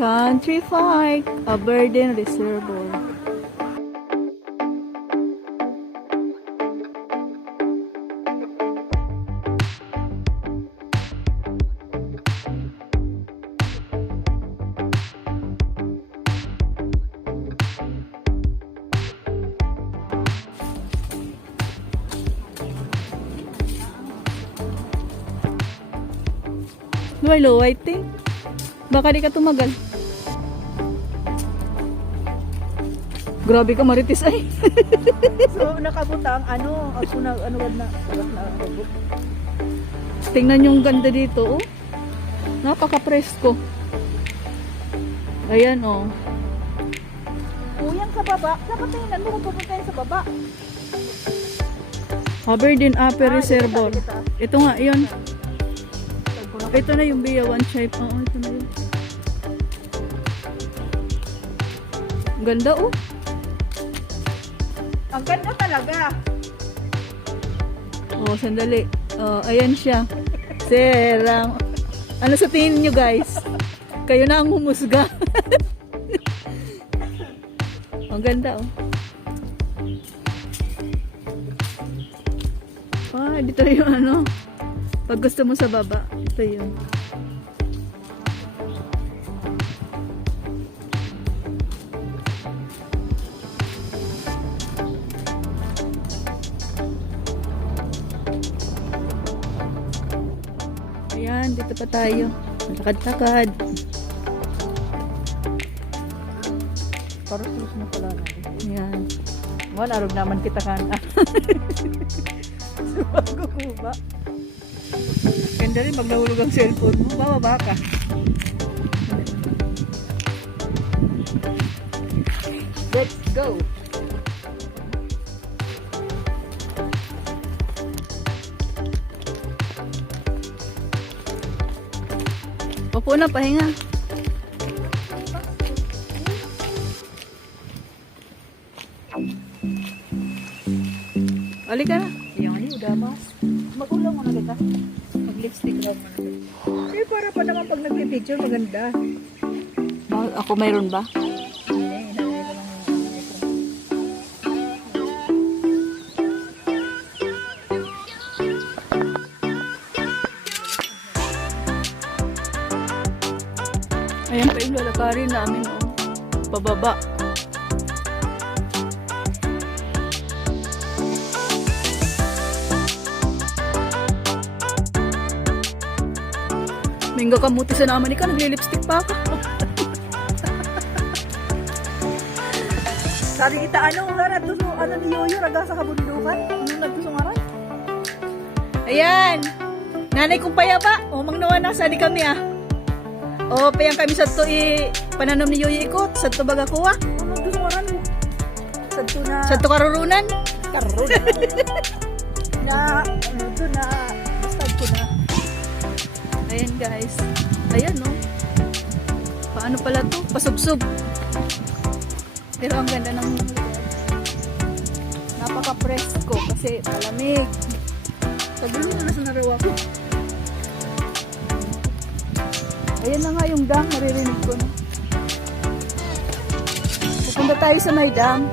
Country Park, Aberdeen Reservoir. Luway-luway, ting. Baka di ka tumagal. Grabe ka, Marites, ay. So, nakabutang, ano na, abot. Tingnan yung ganda dito, oh. Napaka-presko. Ayan, oh. Uyang sa baba, dapat tingnan mo kung pupunta yan sa baba. Aberdeen Upper Reservoir. dito. Ito nga, yun. Ito na yung Bia One Chipe. Oo, ito na yun. Ang ganda, oh. Ang ganda talaga. Oh, sandali. Oh, ayan siya. Serang. Ano sa tingin nyo, guys? Kayo na ang humusga. Ang ganda, oh. Ah, dito yung ano. Pag gusto mo sa baba, ito yun. Ayan, dito pa tayo. Lakad-lakad. Parang sus mo pala na. Ayan. Wala, arog naman kita ka na. Subago ko ba? Ganda rin pag nahulog ang cellphone mo. Bababa ka. Let's go. Opo na, pahinga. Halika na. Yung ano, damas. Magulang mo na kita. Mag-lipstick lang mo na kita. Eh, para pa naman pag nag-picture, maganda. Ako mayroon ba? Eh, inaway ko lang yung Ayan pa yung lalakarin namin, oh. Pababa. Mingga kamuti sa naman ikaw, nagli-lipstick pa ka. Sabi kita, ano nga natuso, ano ni Yoyo, raga sa kabundukan? Ano natuso nga rin? Ayan! Nanay kong payaba. O, mangnawa na, sali kami ah. O, payang kami sa to pananom ni Yoyo ikot. Sa to baga kuha. Ano natuso nga rin? Sadto na... Sa to karurunan. Karoon. na, ano to na, basta ko na. Ayan guys. Ayan no. Paano pala to? Pasubsob. Pero ang ganda ng napaka-presko kasi malamig. Sabi mo na nasa narawa ko. Ayan na nga yung dam. Naririnig ko na. Pupunta tayo sa may dam.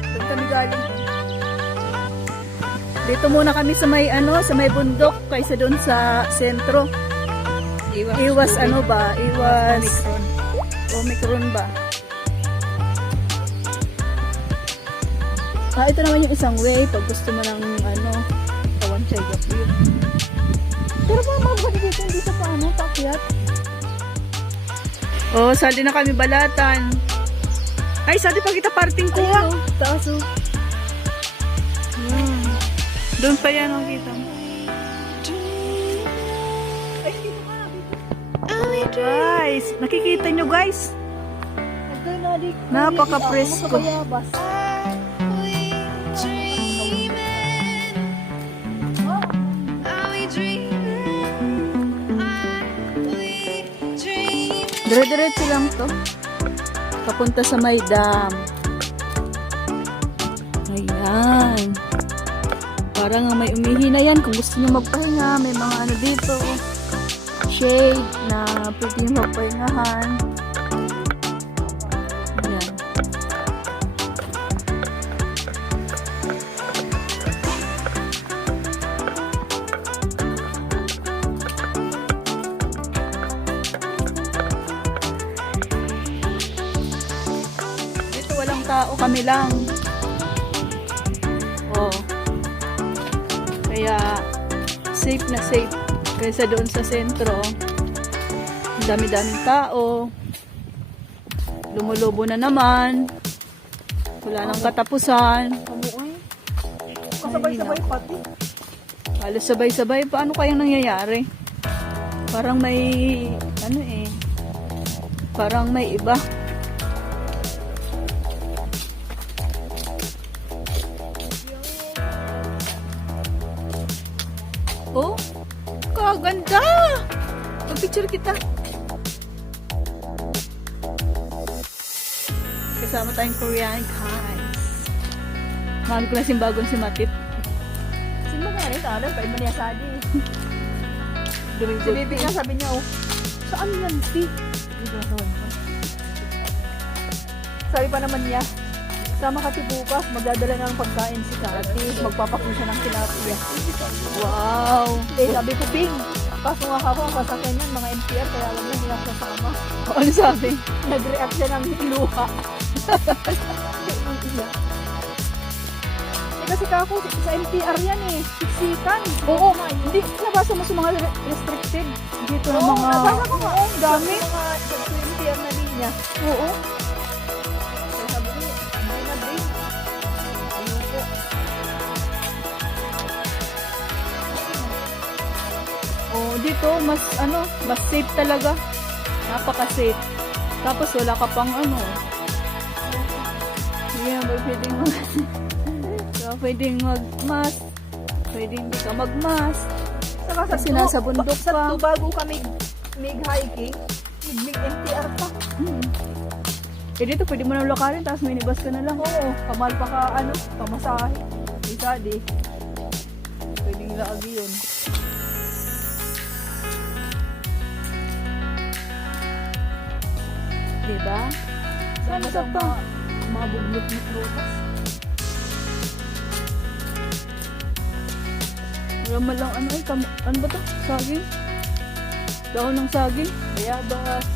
Doon kami galing. Dito muna kami sa may sa may bundok kaysa doon sa sentro. Iwas ano ba? Iwas Omicron ba? Ito naman yung isang way pag gusto mo ng kawan siya view. Pero mama, dito hindi sa paano pakyat. Oh, sali na kami balatan. Ay, sali pa kita parting kuha. Taas o. Doon pa yan ang kita mo. Ay, dito ka. Guys, nakikita nyo guys? Okay na, di. Napaka-presko. Napakayabas. Dire-diretso lang to. Papunta sa may dam. Ayan. Parang ang may umihi na yan. Kung gusto nyo magpahinga, may mga ano dito. Shade na pwede nyo magpahingahan. Ayan. Dito walang tao, kami lang. Oh. Kaya safe na safe kaysa doon sa sentro. Ang dami-daming tao. Lumulobo na naman. Wala nang katapusan. Kamuoy. Kasabay-sabay pati. Halos sabay-sabay. Paano kayang nangyayari? Parang may ano eh. Parang may iba. Oh, kaganda! Mag-picture kita. Kasama tayong Korean guys. Mahal ko na simbagong si Matit. Sino nga rin? Alam, kain man niya sadi. Si Bibi nga sabi niya, oh, saan yan, si? Sabi pa naman niya, sama Kati bukas, magdadala na ng pagkain si Kati. Magpapakuha siya ng tilapia. Wow! Eh, sabi ko, Bing, kaso nga ako, ang sasakyan yan, mga NPR, kaya wag na nila sasama. Ano sabi? Nag-react siya ng luha. Kasi kako, sa NPR yan eh, siksikan. Oo, hindi. Nabasa mo sa mga restricted. Dito na mga... nabasa ko nga. Oo, dami. Sa mga NPR na linya. Oo. Kaya sabi ko, ay na Bing. Ayoko. Oh, dito mas ano, mas safe talaga. Napaka-safe. Tapos wala ka pang ano. Hindi yeah, pwedeng pwedeng mag-mask. Pwedeng hindi ka mag-mask. Saka Kasi nasa bundok sa pa. bago kami hiking, NPR pa. Eh dito pwede mo na lakarin tapos minibus ka na lang. Oo, kamal pa ka, ano, pamasahe. Isa di. Pwedeng laagi yun. Diba? Saan sa pa? Mga buglot ni prutas. Wala man lang ano eh. Ano ba to? Saging? Dahon ng saging? Bayabas.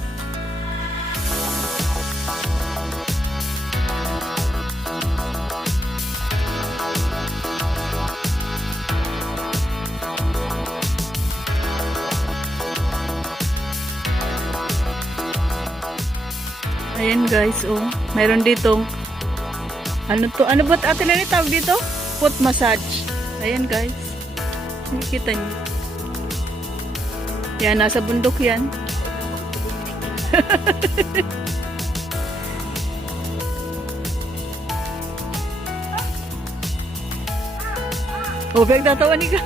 Ayan guys, oh. Mayroon ditong ano to? Ano ba ate Lenny tawag dito? Foot massage. Ayan guys. Nakikita niyo. Yan, nasa bundok yan. Oh, pinagtatawa ni ka.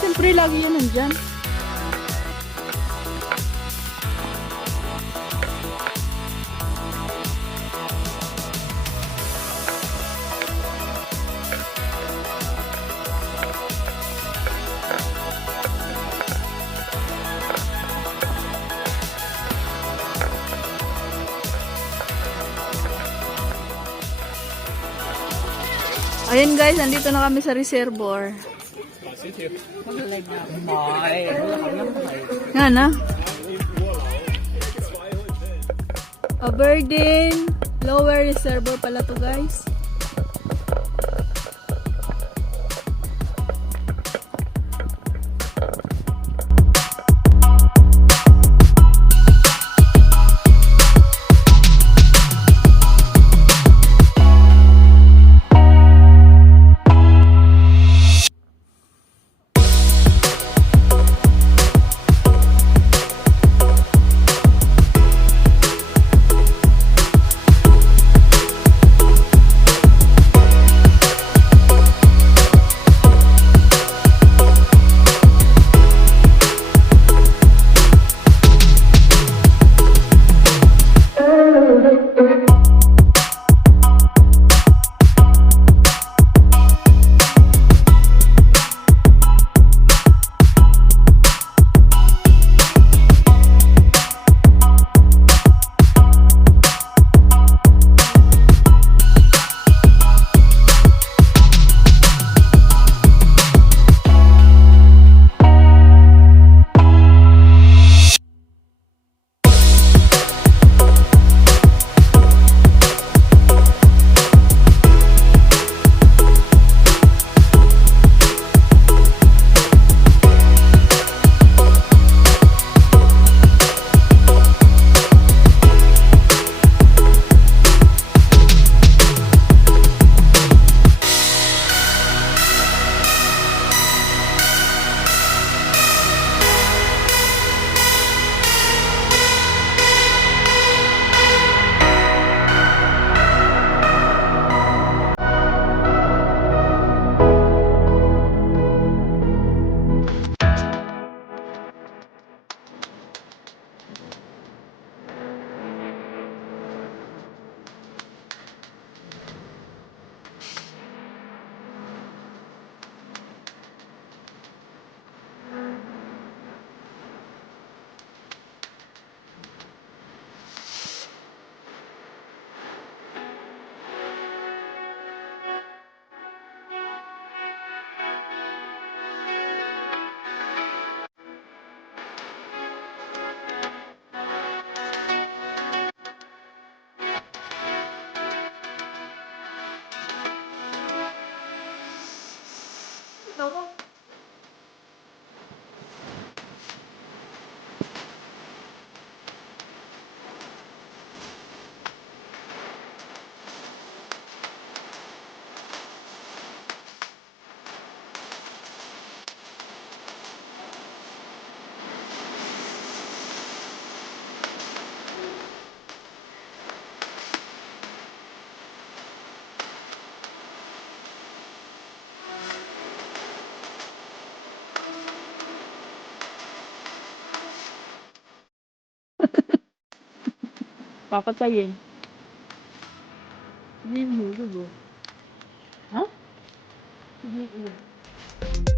Siyempre, lagi yan nandyan. Ayan guys, nandito na kami sa reservoir. Nga na. Aberdeen Lower Reservoir pala to guys. Papatayin. Hindi mo, diba? Ha? Hindi mo.